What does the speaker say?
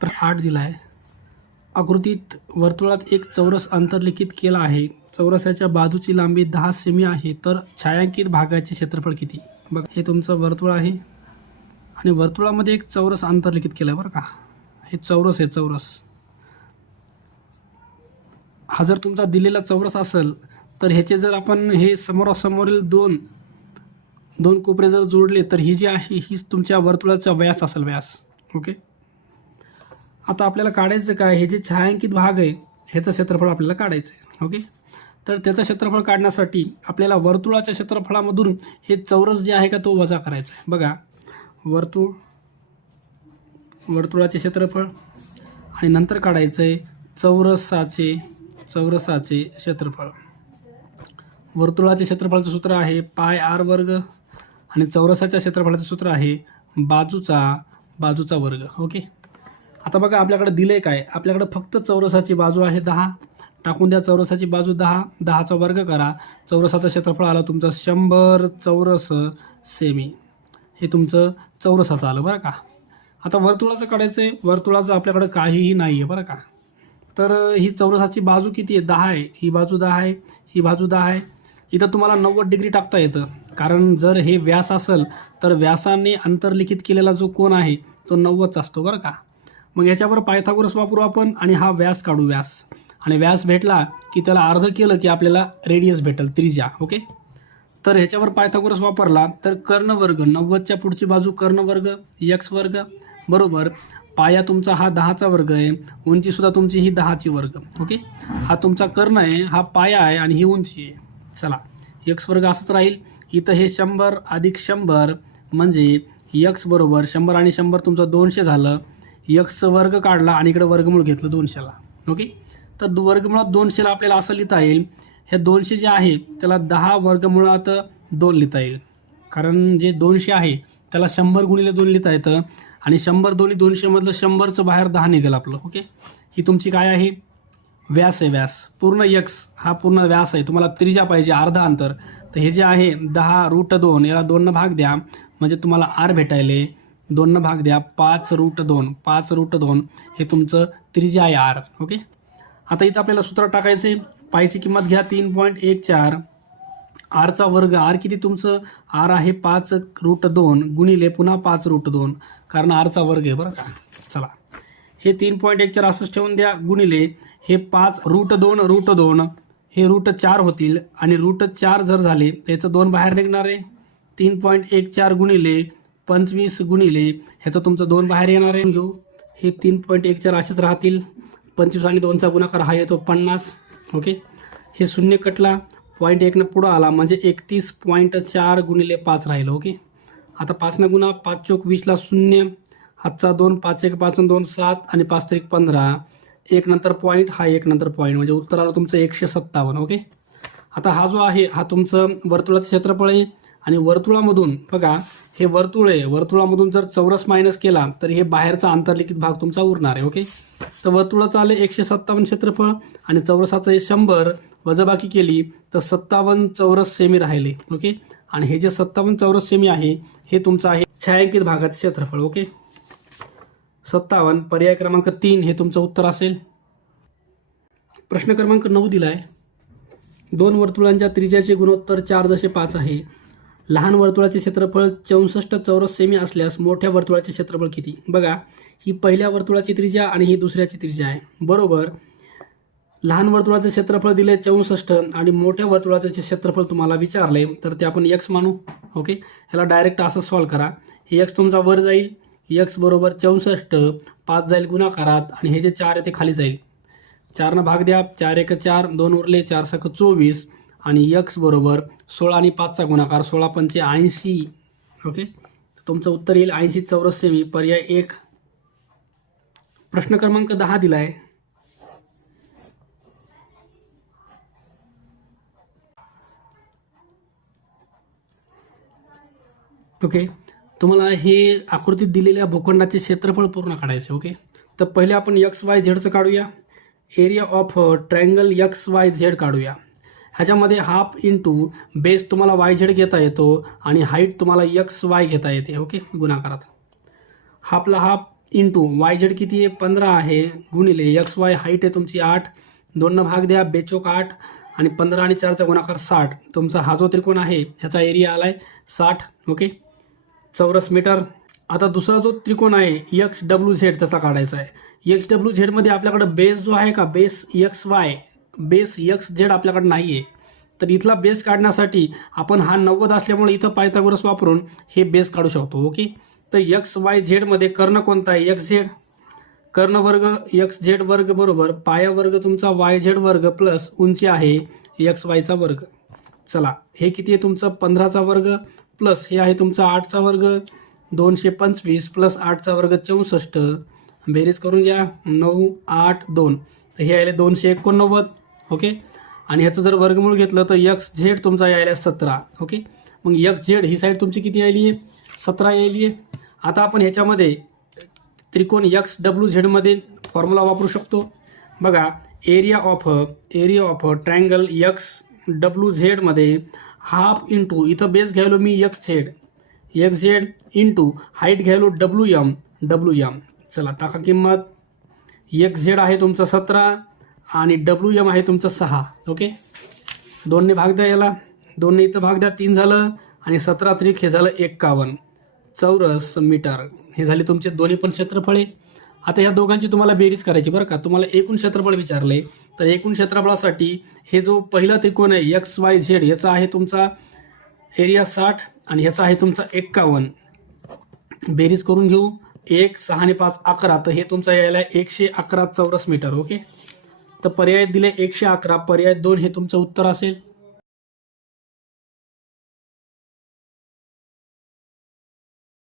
तर 8 दिला आहे. आकृतीत वर्तुळात एक चौरस अंतर्लिखित केला आहे. चौरसाच्या बाजूची लांबी 10 सेमी आहे, तर छायांकित भागाचे क्षेत्रफळ किती? बघा, हे तुमचं वर्तुळ आहे आणि वर्तुळामध्ये एक चौरस अंतर्लिखित केलं आहे बरं का. हे चौरस आहे, चौरस. हा जर तुमचा दिलेला चौरस असेल तर ह्याचे जर आपण हे समोरासमोरील दोन कोपरे जर जोडले तर ही जी आहे हीच तुमच्या वर्तुळाचा व्यास असेल, व्यास. ओके. आता आपल्याला काढायचं काय, हे जे छायांकित भाग आहे ह्याचं क्षेत्रफळ आपल्याला काढायचं आहे. ओके. तर त्याचं क्षेत्रफळ काढण्यासाठी आपल्याला वर्तुळाच्या क्षेत्रफळामधून हे चौरस जे आहे का तो वजा करायचा आहे. बघा, वर्तुळाचे क्षेत्रफळ आणि नंतर काढायचं आहे चौरसाचे क्षेत्रफळ. वर्तुळाचे क्षेत्रफळाचं सूत्र आहे पाय आर वर्ग आणि चौरसाच्या क्षेत्रफळाचं सूत्र आहे बाजूचा वर्ग. ओके. आता बघा, आपल्याकडे दिले काय, आपल्याकडे फक्त चौरसाची बाजू आहे 10. टाकून द्या चौरसाची बाजू 10, 10चा वर्ग करा. चौरसाचं क्षेत्रफळ आलं तुमचं 100 चौरस सेमी. हे तुमचं चौरसाचं आलं बरं का. आता वर्तुळाचं काढायचं आहे. वर्तुळाचं आपल्याकडे काहीही नाही आहे बरं का. तर ही चौरसाची बाजू किती आहे? 10 आहे. ही बाजू 10 आहे, ही बाजू 10 आहे. इथं तुम्हाला 90 डिग्री टाकता येतं, कारण जर हे व्यास असेल तर व्यासाने अंतर्लिखित केलेला जो कोन आहे तो 90च असतो बरं का. मग याच्यावर पायथागोरस वापरू आपण आणि हा व्यास काढू, व्यास. आणि व्यास भेटला की त्याला अर्ध केलं की आपल्याला रेडियस भेटेल, त्रिज्या. ओके. तर ह्याच्यावर पायथागोरस वापरला तर कर्णवर्ग, 90च्या पुढची बाजू कर्णवर्ग x वर्ग बरोबर पाया तुमचा हा 10चा वर्ग आहे, उंचीसुद्धा तुमची ही 10ची वर्ग. ओके. हा तुमचा कर्ण आहे, हा पाया आहे आणि ही उंची आहे. चला, x वर्ग असंच राहील. इथं हे 100 अधिक 100 म्हणजे x बरोबर 100 आणि 100 तुमचं 200 झालं. x वर्ग काढला आणि इकडे वर्गमूळ घेतलं 200ला. ओके. तर वर्गमुळात 200ला आपल्याला असं लिहिता येईल, हे 200 जे आहे त्याला 10 वर्गमुळात 2 लिहिता येईल, कारण जे 200 आहे त्याला 100 गुणिले 2 लिहिता येतं आणि 100 दोन्ही 200 मधलं 100चं बाहेर 10 निघेल आपलं. ओके. ही तुमची काय आहे, व्यास आहे, व्यास. पूर्ण x हा पूर्ण व्यास आहे. तुम्हाला त्रिज्या पाहिजे, अर्धा अंतर. तर हे जे आहे 10√2 याला 2 भाग द्या म्हणजे तुम्हाला r भेटायले. 2 भाग द्या 5√2 हे तुमचं त्रिज्या आहे r. ओके. आता इथं आपल्याला सूत्र टाकायचं आहे. पायची किंमत घ्या 3.14. आरचा वर्ग, आर किती तुमचं, आर आहे 5√2 गुणिले पुन्हा 5√2, कारण आरचा वर्ग आहे बरं का. चला, हे 3.14 असंच ठेवून द्या गुणिले हे 5√2 हे √4 होतील आणि √4 जर झाले त्याचं 2 बाहेर निघणार आहे. 3.14 गुणिले 25 गुणिले ह्याचं तुमचं 2 बाहेर येणार आहे. घेऊ हे 3.14 असेच राहतील. 25 आणि 2चा गुणाकार हा येतो 50. ओके. हे शून्य कटला, 0.1 पुढं आला म्हणजे 31.4 गुणिले 5 राहिलं. ओके. आता 5 गुणा 5 चोक 20ला 0, हातचा 2, 5 1 5 2 7 आणि 5 3 15. 1 नंतर पॉईंट, हा 1 नंतर पॉईंट म्हणजे उत्तर आलं तुमचं 157. ओके. आता हा जो आहे हा तुमचं वर्तुळाचं क्षेत्रफळ आहे आणि वर्तुळामधून बघा हे वर्तुळ आहे, वर्तुळामधून जर चौरस मायनस केला तर हे बाहेरचा अंतर्लिखित भाग तुमचा उरणार आहे. ओके. तर वर्तुळाचं आलं 157 क्षेत्रफळ आणि चौरसाचं हे 100 वजाबाकी केली तर 57 चौरस सेमी राहिले. ओके. आणि हे जे 57 चौरस सेमी आहे हे तुमचं आहे छायांकित भागाचे क्षेत्रफळ. ओके. 57 पर्याय क्रमांक 3 हे तुमचं उत्तर असेल. प्रश्न क्रमांक 9 दिला आहे. 2 वर्तुळांच्या त्रिज्याचे गुणोत्तर 4:5 आहे. लहान वर्तुळाचे क्षेत्रफळ 64 चौरस सेमी असल्यास मोठ्या वर्तुळाचे क्षेत्रफळ किती? बघा, ही पहिल्या वर्तुळाची त्रिज्या आणि ही दुसऱ्याची त्रिज्या आहे बरोबर. लहान वर्तुळाचे क्षेत्रफळ दिले 64 आणि मोठ्या वर्तुळाचे क्षेत्रफळ तुम्हाला विचारले तर ते आपण x मानू. ओके. ह्याला डायरेक्ट असं सॉल्व करा. हे x तुमचा वर जाईल, x बरोबर 64, 5 जाईल गुणाकारात आणि हे जे 4 आहे ते खाली जाईल. 4 भाग द्या, 4 1 4, 2 उरले, 4 6 24 आणि x बरोबर 16 आणि 5चा गुणाकार 16 पंचे 80. ओके. तुमचं उत्तर येईल 80 चौरस सेमी. पर्याय 1. प्रश्न क्रमांक 10 दिला आहे. ओके. तुम्हाला हे आकृतीत दिलेल्या भूखंडाचे क्षेत्रफळ पूर्ण काढायचे. ओके. तर पहिले आपण XYZचं काढूया. एरिया ऑफ ट्रायंगल XYZ काढूया. ह्याच्यामध्ये हाफ इंटू बेस तुम्हाला YZ घेता येतो आणि हाईट तुम्हाला XY घेता येते. ओके. गुणाकारात हाफला हाफ इंटू वाय झेड किती आहे 15 आहे गुणिले एक्स वाय हाईट आहे तुमची 8, 2 भाग द्या, बेचोक 8 आणि 15 आणि 4चा गुणाकार 60. तुमचा हा जो त्रिकोण आहे ह्याचा एरिया आलाय 60 ओके चौरस मीटर. आता दुसरा जो त्रिकोण आहे एक्स डब्ल्यू झेड त्याचा काढायचा आहे. एक्स डब्ल्यू झेडमध्ये आपल्याकडे बेस जो आहे का base x Y base x Z आपल्याकडे नाही आहे. तर इथला बेस काढण्यासाठी आपण हा 90 असल्यामुळे इथं पायथागोरस वापरून हे बेस काढू शकतो ओके. तर एक्स वाय झेडमध्ये कर्ण कोणता आहे एक्स झेड, कर्ण वर्ग एक्स झेड वर्ग बरोबर पाया वर्ग तुमचा वाय झेड वर्ग प्लस उंची आहे एक्स वायचा वर्ग. चला हे किती आहे तुमचं 15चा वर्ग प्लस हे आहे तुमचा 8चा वर्ग 225 प्लस 8चा वर्ग 64. बेरीज करून घ्या 9 8 2 तर हे यायला 289 ओके. आणि ह्याचं जर वर्गमूळ घेतलं तर एक्स झेड तुमचा यायला 17 ओके. मग एक्स झेड ही साईड तुमची किती यायली आहे 17 यायली आहे. आता आपण ह्याच्यामध्ये त्रिकोण एक्स डब्ल्यू झेडमध्ये फॉर्म्युला वापरू शकतो बघा. Area of triangle X W झेडमध्ये हाफ इंटू इथं बेस घ्यायलो मी एक्स झेड इंटू हाईट घ्यायलो डब्ल्यू एम. चला टाका किंमत. एक्स झेड आहे तुमचा 17 आणि डब्ल्यू एम आहे तुमचं 6 ओके. 2ने भाग द्या याला, 2ने इथं भाग द्या 3 झालं आणि 17 त्रिक हे झालं 51 चौरस मीटर. हे झाले तुमचे दोन्ही पण क्षेत्रफळे. आता या दोघांची तुम्हाला बेरीज करायची बरं का. तुम्हाला एकूण क्षेत्रफळ विचारले तर एकूण क्षेत्रफळासाठी हे जो पहिला त्रिकोण आहे एक्स वाय झेड याचा आहे तुमचा एरिया 60 आणि ह्याचा आहे तुमचा 51. बेरीज करून घेऊ 1 6 आणि 5 11 तर हे तुमचा यायला 111 चौरस मीटर ओके. तर पर्याय दिले 111 पर्याय 2 हे तुमचं उत्तर असेल.